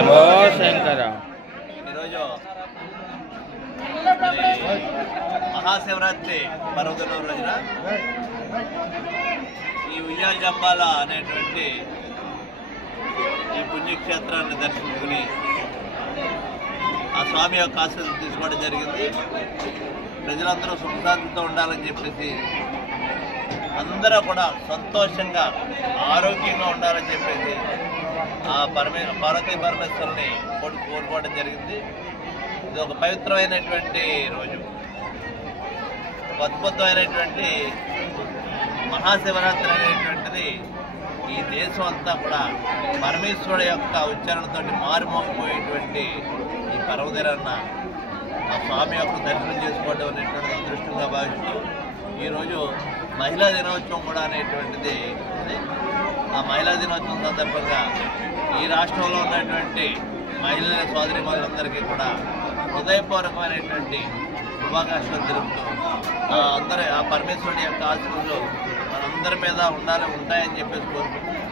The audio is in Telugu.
శంభో శంకర. ఈరోజు మహాశివరాత్రి పర్వదినం రోజున ఈ ఉయ్యాల జంబాల అనేటువంటి ఈ పుణ్యక్షేత్రాన్ని దర్శించుకుని ఆ స్వామి యొక్క ఆశీస్సులు తీసుకోవడం జరిగింది. ప్రజలందరూ సుఖశాంతితో ఉండాలని చెప్పేసి, అందరూ కూడా సంతోషంగా ఆరోగ్యంగా ఉండాలని చెప్పేసి ఆ పార్వతీ పరమేశ్వరుని కోరుకోవడం జరిగింది. ఇది ఒక పవిత్రమైనటువంటి రోజు, అద్భుతమైనటువంటి మహాశివరాత్రి అనేటువంటిది ఈ దేశం అంతా కూడా పరమేశ్వరుడు యొక్క ఉచ్చారణతో మారుమోగిపోయేటువంటి ఈ పర్వదినాన్న ఆ స్వామి యొక్క దర్శనం చేసుకోవడం అనేటువంటిది అదృష్టంగా భావిస్తూ ఈరోజు మహిళా దినోత్సవం కూడా అనేటువంటిది ఉంది. ఆ మహిళా దినోత్సవం సందర్భంగా ఈ రాష్ట్రంలో ఉన్నటువంటి మహిళల సోదరీమణులందరికీ కూడా హృదయపూర్వకమైనటువంటి శుభాకాంక్షలు తెలుపుతూ ఆ పరమేశ్వరుడి యొక్క ఆశీస్సులు మనందరి మీద ఉంటాయని చెప్పేసి కోరుకుంటున్నాం.